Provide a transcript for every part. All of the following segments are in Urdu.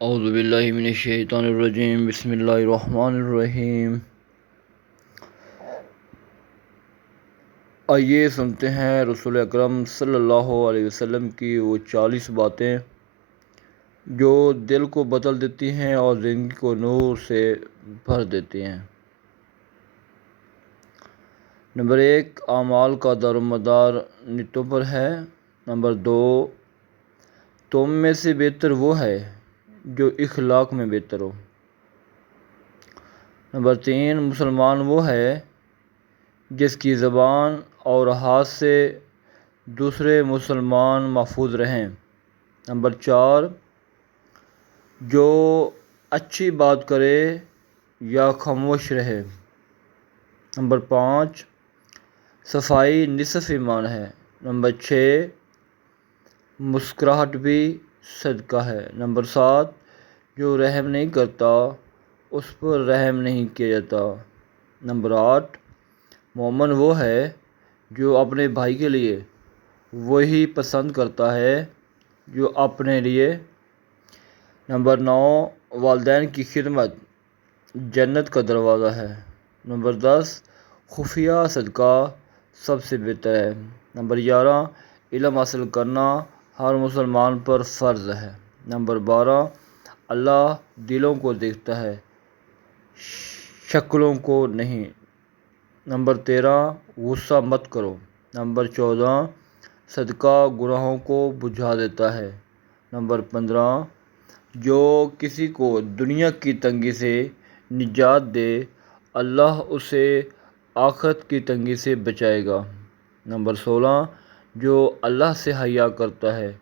اعوذ باللہ من الشیطان الرجیم، بسم اللہ الرحمن الرحیم۔ آئیے سنتے ہیں رسول اکرم صلی اللہ علیہ وسلم کی وہ 40 باتیں جو دل کو بدل دیتی ہیں اور زندگی کو نور سے بھر دیتی ہیں۔ نمبر 1، اعمال کا دار و مدار نیتوں پر ہے۔ نمبر 2، تم میں سے بہتر وہ ہے جو اخلاق میں بہتر ہو۔ نمبر 3، مسلمان وہ ہے جس کی زبان اور ہاتھ سے دوسرے مسلمان محفوظ رہیں۔ نمبر 4، جو اچھی بات کرے یا خاموش رہے۔ نمبر 5، صفائی نصف ایمان ہے۔ نمبر 6، مسکراہٹ بھی صدقہ ہے۔ نمبر 7، جو رحم نہیں کرتا اس پر رحم نہیں کیا جاتا۔ نمبر 8، مومن وہ ہے جو اپنے بھائی کے لیے وہی پسند کرتا ہے جو اپنے لیے۔ نمبر 9، والدین کی خدمت جنت کا دروازہ ہے۔ نمبر 10، خفیہ صدقہ سب سے بہتر ہے۔ نمبر 11، علم حاصل کرنا ہر مسلمان پر فرض ہے۔ نمبر 12، اللہ دلوں کو دیکھتا ہے، شکلوں کو نہیں۔ نمبر 13، غصہ مت کرو۔ نمبر 14، صدقہ گناہوں کو بجھا دیتا ہے۔ نمبر 15، جو کسی کو دنیا کی تنگی سے نجات دے اللہ اسے آخرت کی تنگی سے بچائے گا۔ نمبر 16، جو اللہ سے حیا کرتا ہے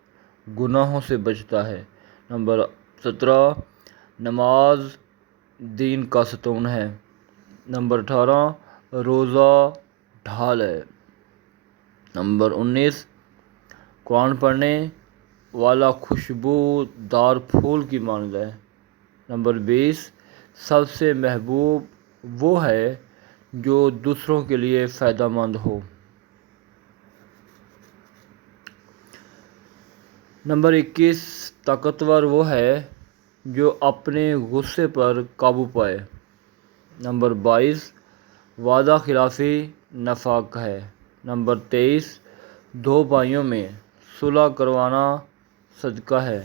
گناہوں سے بچتا ہے۔ نمبر 17، نماز دین کا ستون ہے۔ نمبر 18، روزہ ڈھال ہے۔ نمبر 19، قرآن پڑھنے والا خوشبو دار پھول کی مانند ہے۔ نمبر 20، سب سے محبوب وہ ہے جو دوسروں کے لیے فائدہ مند ہو۔ نمبر 21، طاقتور وہ ہے جو اپنے غصے پر قابو پائے۔ نمبر 22، وعدہ خلافی نفاق ہے۔ نمبر 23، دو بھائیوں میں صلح کروانا صدقہ ہے۔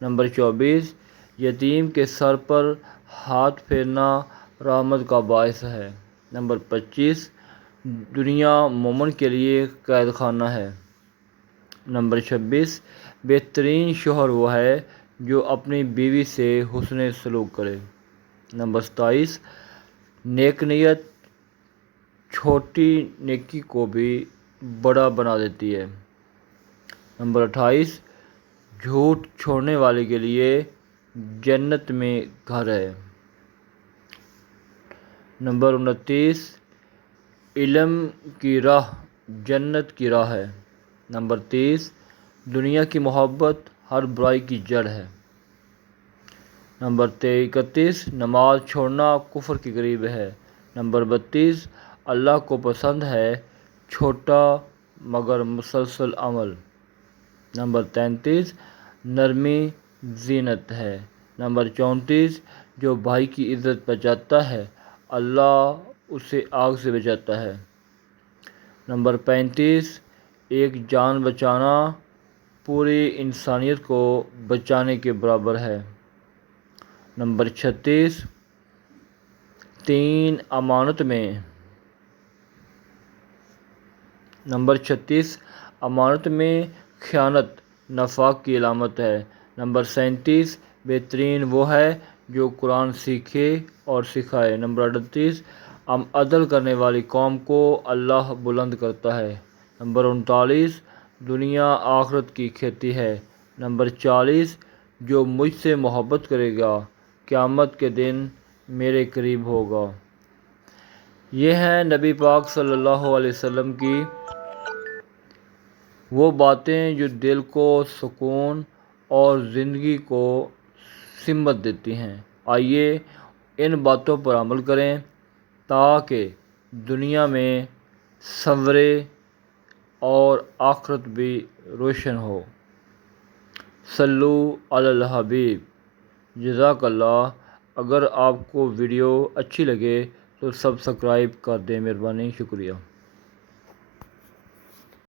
نمبر 24، یتیم کے سر پر ہاتھ پھیرنا رحمت کا باعث ہے۔ نمبر 25، دنیا مومن کے لیے قید خانہ ہے۔ نمبر 26، بہترین شوہر وہ ہے جو اپنی بیوی سے حسن سلوک کرے۔ نمبر 27، نیک نیت چھوٹی نیکی کو بھی بڑا بنا دیتی ہے۔ نمبر 28، جھوٹ چھوڑنے والے کے لیے جنت میں گھر ہے۔ نمبر 29، علم کی راہ جنت کی راہ ہے۔ نمبر 30، دنیا کی محبت ہر برائی کی جڑ ہے۔ نمبر 31، نماز چھوڑنا کفر کے قریب ہے۔ نمبر 32، اللہ کو پسند ہے چھوٹا مگر مسلسل عمل۔ نمبر 33، نرمی زینت ہے۔ نمبر 34، جو بھائی کی عزت بچاتا ہے اللہ اسے آگ سے بچاتا ہے۔ نمبر 35، ایک جان بچانا پوری انسانیت کو بچانے کے برابر ہے۔ نمبر 36، امانت میں خیانت نفاق کی علامت ہے۔ نمبر 37، بہترین وہ ہے جو قرآن سیکھے اور سکھائے۔ نمبر 38، عدل کرنے والی قوم کو اللہ بلند کرتا ہے۔ نمبر 39، دنیا آخرت کی کھیتی ہے۔ نمبر 40، جو مجھ سے محبت کرے گا قیامت کے دن میرے قریب ہوگا۔ یہ ہیں نبی پاک صلی اللہ علیہ وسلم کی وہ باتیں جو دل کو سکون اور زندگی کو سمت دیتی ہیں۔ آئیے ان باتوں پر عمل کریں تاکہ دنیا میں سنورے اور آخرت بھی روشن ہو۔ صلو علی الحبیب۔ جزاک اللہ۔ اگر آپ کو ویڈیو اچھی لگے تو سبسکرائب کر دیں، مہربانی، شکریہ۔